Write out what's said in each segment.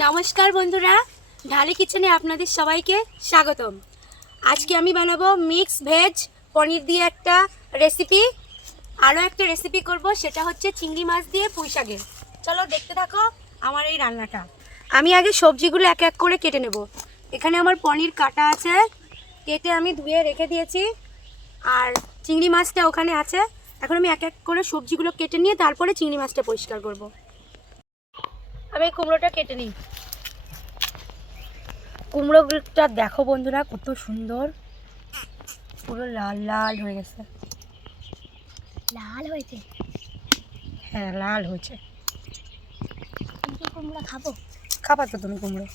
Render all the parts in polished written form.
नमस्कार बंधुरा ढाली किचेने आपनादेर सबाइके स्वागतम। आज के आमी बानाबो मिक्स भेज पनीर दिए एक रेसिपि आरो एक रेसिपि करब सेटा होच्छे चिंगड़ी माछ दिए पुई शाकेर। चलो देखते थाको आमार एई रान्नाटा। आमी आगे सब्जिगुलो एक एक करे केटे नेब। एखाने आमार पनीर काटा आछे, केटे आमी धुए रेखे दिएछि और चिंगड़ी माछटा ओखाने आछे। एखन आमी एक एक करे सब्जिगुलो केटे निये तारपरे चिंगड़ी माछटा परिष्कार करब। আমি কুমড়োটা কেটে নিই। কুমড়োটা দেখো বন্ধুরা কত সুন্দর, পুরো লাল লাল হয়ে গেছে। লাল হয়েছে? হ্যাঁ লাল হয়েছে। আমি কি কুমড়ো খাবো? খাবা তো তুমি কুমড়ো।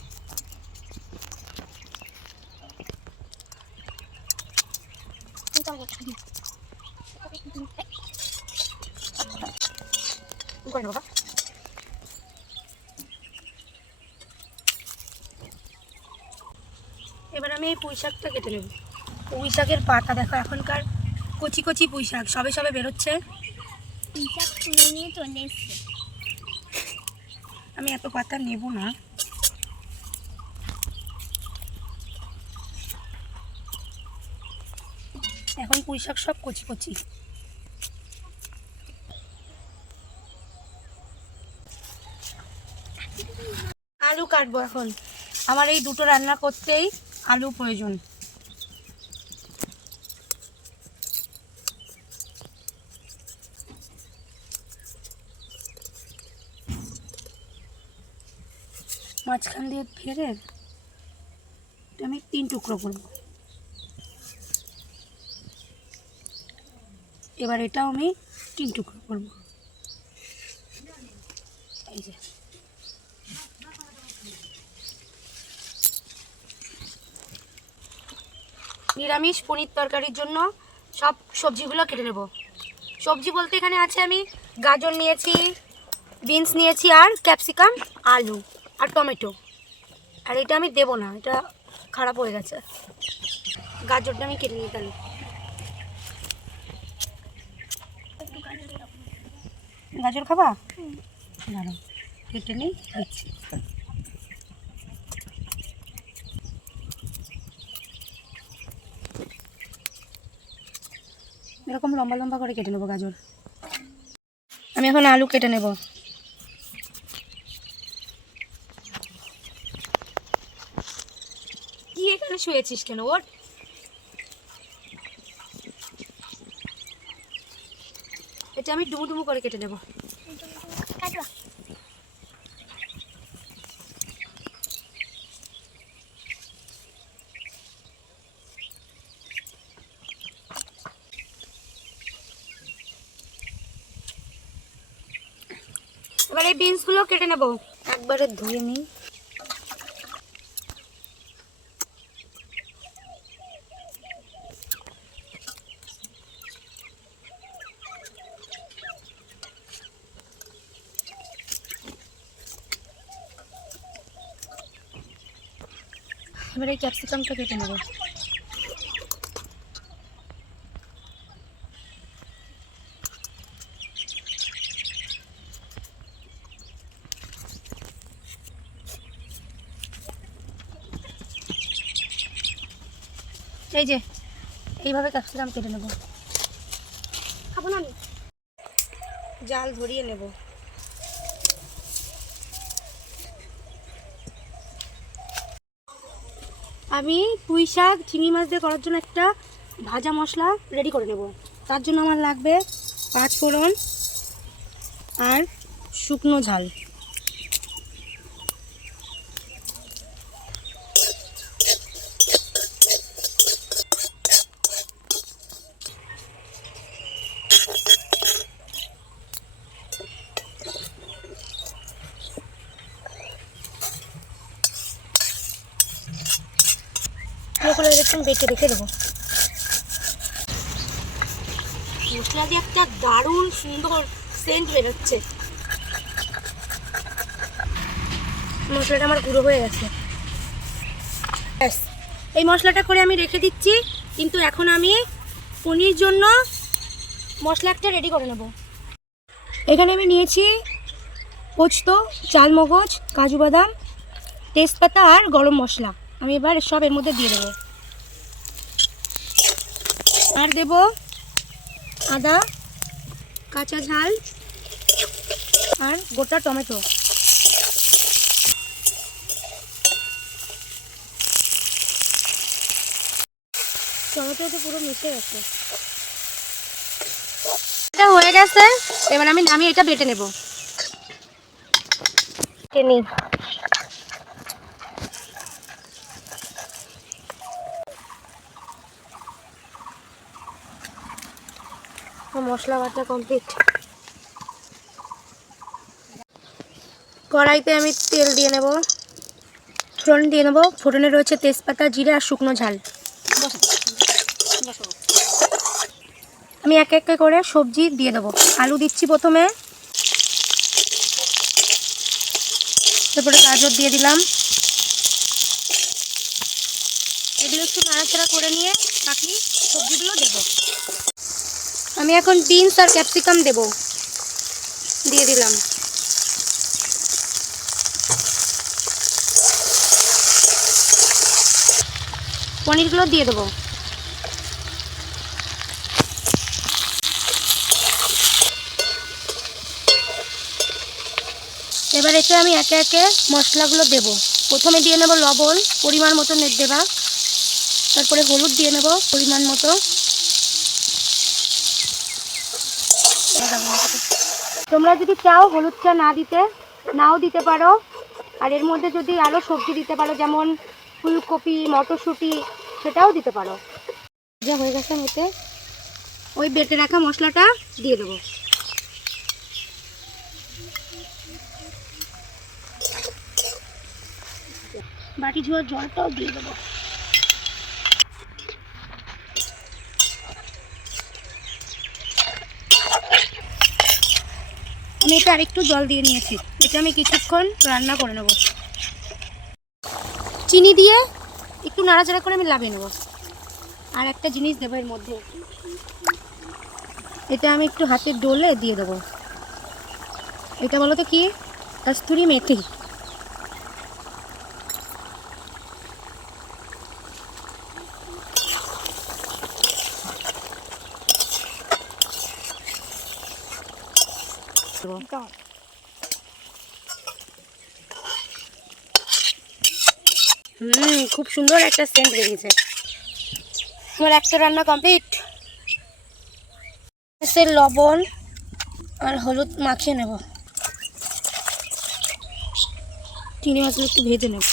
বাবা এবার আমি এই পুঁই শাকটা কেটে নেব। পুঁই শাকের পাতা দেখো এখনকার কচি কচি পুঁই শাক সবে সবে বেরোচ্ছে। পুঁই শাক তুলে নিয়ে চলে এসছে। আমি এত পাতা নেব না, এখন পুঁই শাক সব কচি কচি। আলু কাটবো এখন। আমার এই দুটো রান্না করতেই আলু প্রয়োজন। মাঝখান দিয়ে ফেরে আমি 3 টুকরো করব। এবার এটাও আমি 3 টুকরো করব। এই যে নিরামিষ পনির তরকারির জন্য সব সবজিগুলো কেটে নেব। সবজি বলতে এখানে আছে আমি গাজর নিয়েছি, বিনস নিয়েছি আর ক্যাপসিকাম, আলু আর টমেটো। আর এটা আমি দেব না, এটা খারাপ হয়ে গেছে। গাজরটা আমি কেটে নিই তাহলে। গাজর খাবা? দাঁড়াও কেটে নিই দিচ্ছি। এরকম লম্বা লম্বা করে কেটে নেব গাজর। আমি এখন আলু কেটে নেব। কি এখানে শুয়েছিস কেন? ওর এটা আমি ডুমু ডুমু করে কেটে নেব। এবার এই বিনসগুলো কেটে নেব, একবারে ধুয়ে নিই। এবার এই ক্যাপসিকামটা কেটে নেব। এই যে এইভাবে ক্যাপসিকাম কেটে নেব। খাবো না আমি, জাল ধরিয়ে নেব। আমি পুঁই শাক চিংড়ি মাছ দিয়ে করার জন্য একটা ভাজা মশলা রেডি করে নেব। তার জন্য আমার লাগবে 5 ফোড়ন আর শুকনো ঝাল। এরকম বেটে রেখে দেবো। মশলা দিয়ে একটা দারুণ সুন্দর সেন্ট বেরোচ্ছে। মশলাটা আমার গুঁড়ো হয়ে গেছে। ব্যাস এই মশলাটা করে আমি রেখে দিচ্ছি, কিন্তু এখন আমি পনির জন্য মশলা একটা রেডি করে নেব। এখানে আমি নিয়েছি পোস্ত, চালমগজ, কাজু বাদাম তেজপাতা আর গরম মশলা আমি এবার সব এর মধ্যে দিয়ে দেবো। আর দেব আদা, কাঁচা ঝাল আর গোটা টমেটো। টমেটো তো পুরো মিশে গেছে। এটা হয়ে গেছে, এবার আমি এটা বেটে নেব। নিই মশলা বাটা কমপ্লিট। কড়াইতে আমি তেল দিয়ে নেব, ফোড়ন দিয়ে নেব। ফোড়নে রয়েছে তেজপাতা, জিরে আর শুকনো ঝাল। আমি এক এক করে সবজি দিয়ে দেবো। আলু দিচ্ছি প্রথমে, তারপরে গাজর দিয়ে দিলাম। এগুলো একটু নাড়াচাড়া করে নিয়ে বাকি সবজিগুলো দেব। আমি এখন বিনস আর ক্যাপসিকাম দেব, দিয়ে দিলাম। পনিরগুলো দিয়ে দেবো। এবার এতে আমি একে একে মশলাগুলো দেব। প্রথমে দিয়ে নেব লবণ, পরিমাণ মতো দেবা। তারপরে হলুদ দিয়ে নেব পরিমাণ মতো। তোমরা যদি চাও হলুদটা নাও দিতে পারো। আর এর মধ্যে যদি আরও সবজি দিতে পারো, যেমন ফুলকপি, মটরশুঁটি, সেটাও দিতে পারো। যা হয়ে গেছে মতে ওই বেটে রাখা মশলাটা দিয়ে দেবো। বাটি ধোয়া জলটাও দিয়ে দেবো। আমি এটা আরেকটু জল দিয়ে নিয়েছি। এটা আমি কিছুক্ষণ রান্না করে নেব। চিনি দিয়ে একটু নাড়াচাড়া করে আমি লাভিয়ে নেব। আর একটা জিনিস দেবো এর মধ্যে, এটা আমি একটু হাতে ডলে দিয়ে দেবো। এটা বলো তো কি? কস্তুরি মেথি। খুব সুন্দর একটা সেন্ট বেরিয়েছে। আমার একটা রান্না কমপ্লিট। লবণ আর হলুদ মাখিয়ে নেব। চিংড়ি মাছগুলো একটু ভেজে নেব।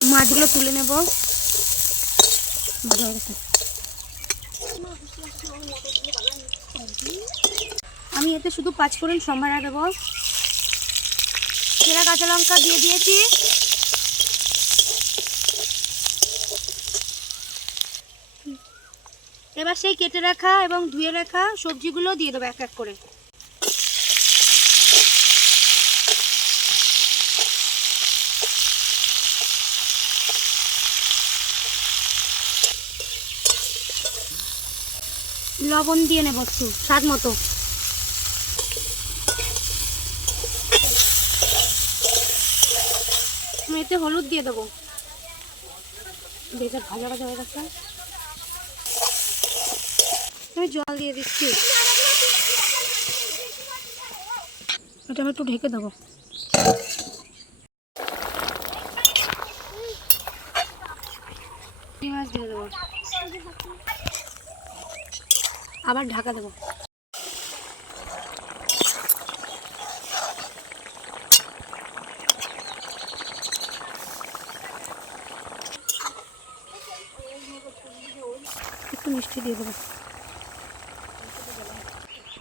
মাছগুলো তুলে নেব। আমি এতে শুধু 5 ফোড়ন সম্ভারা দেবো। সেরা কাঁচা লঙ্কা দিয়ে দিয়েছি। এবার সেই কেটে রাখা এবং ধুয়ে রাখা সবজিগুলো দিয়ে দেবো এক এক করে। লবণ দিয়ে নেব একটু স্বাদ মতো। এতে হলুদ দিয়ে দেবো। বেশ ভাজা ভাজা হয়ে গেছে। আমি জল দিয়ে দিচ্ছি। এটা আমি একটু ঢেকে দেবো। মাছ দিয়ে দেবো, আবার ঢাকা দেবো। একটু মিষ্টি দিয়ে দেবো।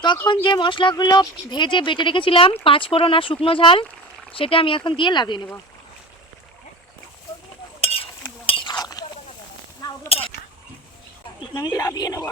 তখন যে মশলাগুলো ভেজে বেটে রেখেছিলাম, 5 ফোড়ন আর শুকনো ঝাল, সেটা আমি এখন দিয়ে লাভিয়ে নেব। আমি লাভিয়ে নেব।